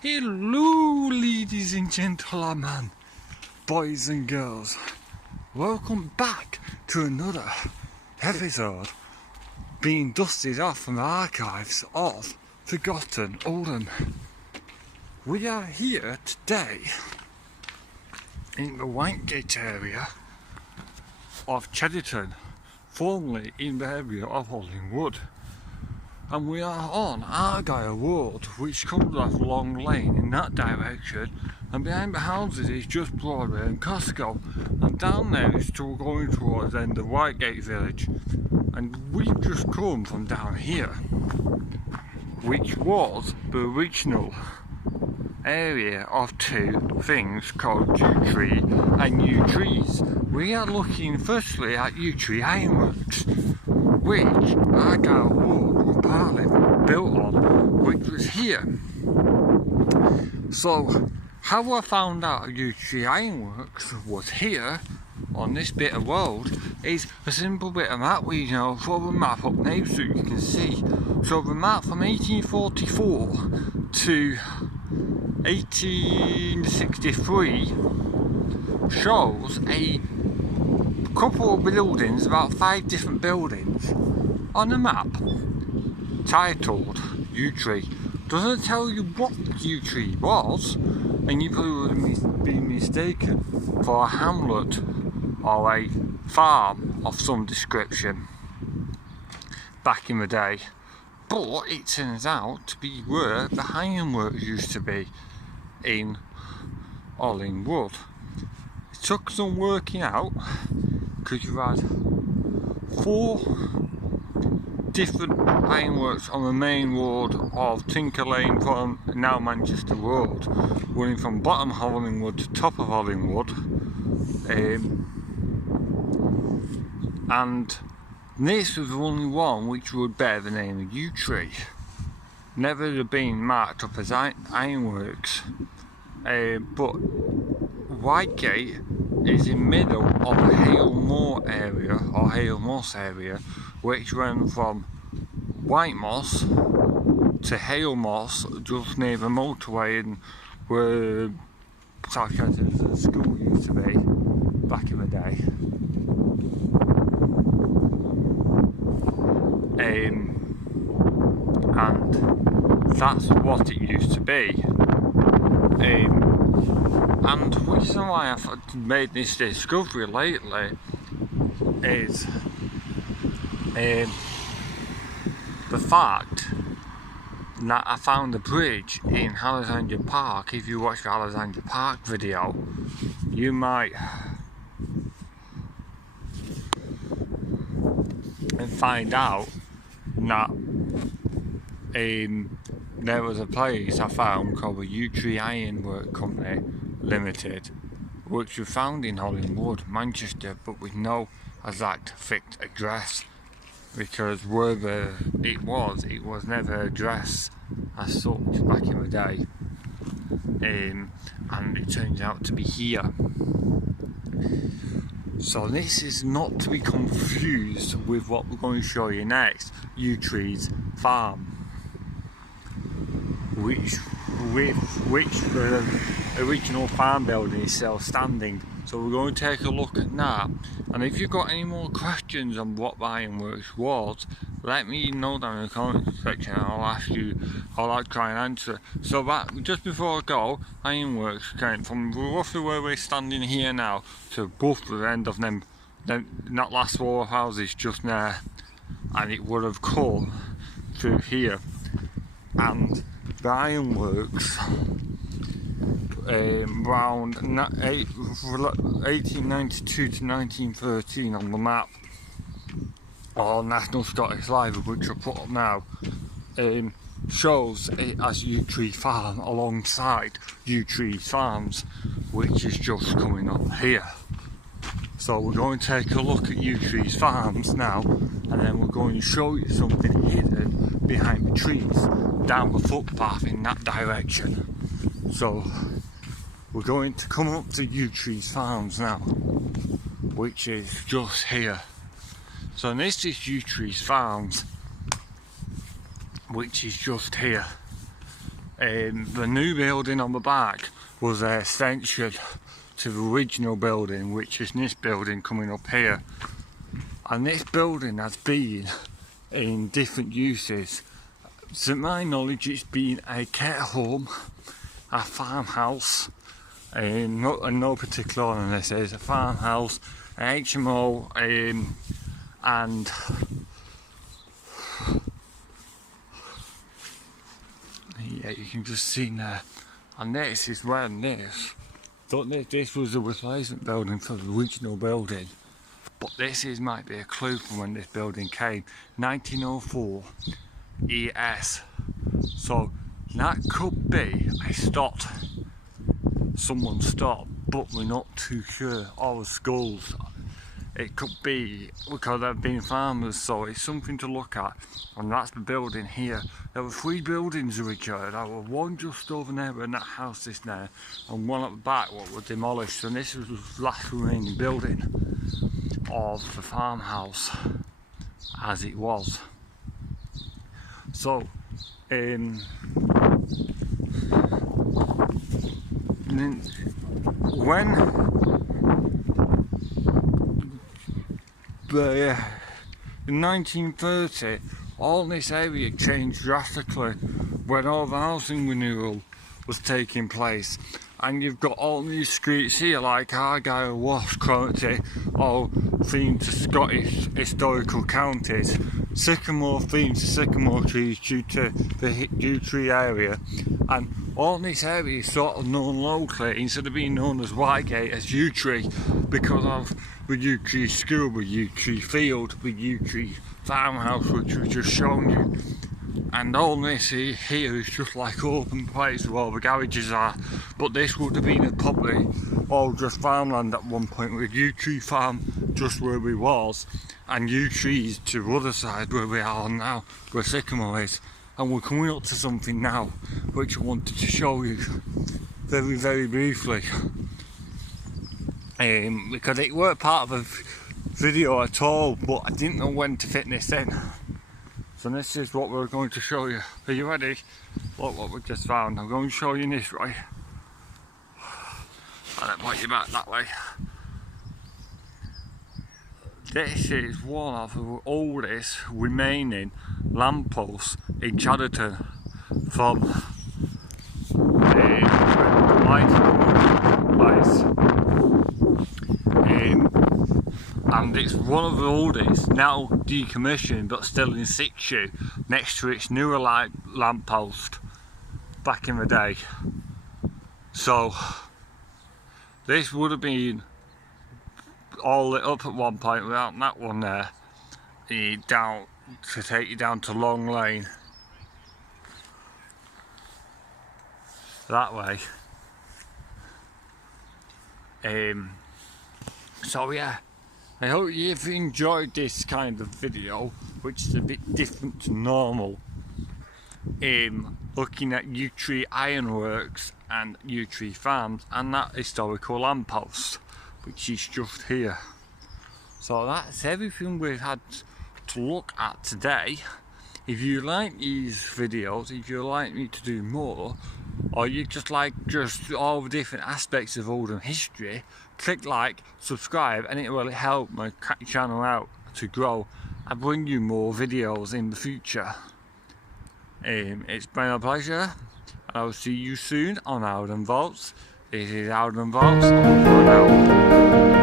Hello ladies and gentlemen, boys and girls, welcome back to another episode being dusted off from the archives of forgotten Oldham. We are here today in the Whitegate area of Chadderton, formerly in the area of Hollinwood. And we are on Argyll Road, which comes off Long Lane in that direction, and behind the houses is just Broadway and Costco, and down there is still going towards the end of Whitegate village. And we've just come from down here, which was the original area of two things called yew tree and yew trees. We are looking firstly at yew tree ironworks, which Argyll Road was partly built on, which was here. So how I found out yew tree ironworks was here on this bit of road is a simple bit of map. We throw the map up now so you can see. So the map from 1844 to 1863 shows a couple of buildings, about 5 different buildings on a map titled yew tree. Doesn't tell you what yew tree was, and you probably would be mistaken for a hamlet or a farm of some description back in the day. But it turns out to be where the ironworks used to be in Hollinwood. It took some working out because you had 4 different ironworks on the main road of Tinker Lane from now Manchester Road, running from bottom Hollinwood to top of Hollinwood, and this was the only one which would bear the name of yew tree. Never had been marked up as ironworks, but Whitegate is in the middle of the Hale Moor area, or Hale Moss area, which ran from White Moss to Hale Moss, just near the motorway and where South Chadderton school used to be back in the day. And that's what it used to be. And the reason why I've made this discovery lately is the fact that I found a bridge in Alexandra Park. If you watch the Alexandra Park video, you might find out that there was a place I found called the Yew Tree Ironwork Company Limited, which was found in Hollinwood, Manchester, but with no exact fixed address, because wherever it was never addressed as such back in the day, and it turns out to be here. So this is not to be confused with what we're going to show you next, Yew Tree's farm, which the original farm building is still standing. So we're going to take a look at that, and if you've got any more questions on what the ironworks was, let me know down in the comment section and I'll try and answer. So that, just before I go, ironworks came from roughly where we're standing here now to both the end of them that last row of houses just there, and it would have come through here. And the ironworks around 1892 to 1913 on the map, or National Scottish Library, which I put up now, shows it as Yew Tree Farm alongside Yew Tree Farms, which is just coming up here. So we're going to take a look at Yew Tree's Farms now, and then we're going to show you something hidden behind the trees down the footpath in that direction. So we're going to come up to Yew Tree's Farms now, which is just here. So this is Yew Tree's Farms, which is just here. The new building on the back was an extension to the original building, which is this building coming up here. And this building has been in different uses. To my knowledge, it's been a care home, a farmhouse, no particular order on this is, a farmhouse, an HMO, and yeah, you can just see there. And this is when this was the replacement building for the original building. But this might be a clue from when this building came. 1904 ES. So that could be a stot. Someone stopped, but we're not too sure. Or schools. It could be because they've been farmers, so it's something to look at. And that's the building here. There were 3 buildings originally. There were one just over there and that house is there, and one at the back what was demolished. And this was the last remaining building of the farmhouse as it was. So when in 1930 all this area changed drastically when all the housing renewal was taking place, and you've got all these streets here like Argyll, Wash, Cromarty, all themed to Scottish historical counties. Sycamore themed to sycamore trees due to the yew tree area, and all this area is sort of known locally, instead of being known as Whitegate, as yew tree, because of the yew tree school, the yew tree field, the yew tree farmhouse which we've just shown you. And all this here is just like open place where all the garages are, but this would have been probably all just farmland at one point, with yew tree farm just where we was, and yew trees to the other side where we are now, where sycamore is. And we're coming up to something now which I wanted to show you very, very briefly, because it weren't part of a video at all, but I didn't know when to fit this in. So this is what we're going to show you. Are you ready? Look what we just found. I'm going to show you this, right? And then point you back that way. This is one of the oldest remaining lampposts in Chadderton from the and it's one of the oldest, now decommissioned but still in situ, next to its newer lamppost back in the day. So this would have been all lit up at one point without that one there, down to take you down to Long Lane that way. So yeah, I hope you've enjoyed this kind of video, which is a bit different to normal, looking at yew tree ironworks and yew tree farms and that historical lamppost which is just here. So that's everything we've had to look at today. If you like these videos, if you like me to do more, or you just like all the different aspects of Oldham history, click like, subscribe, and it will help my channel out to grow and bring you more videos in the future. It's been a pleasure, and I'll see you soon on Oldham Vaults. This is Oldham Vaults, over and out.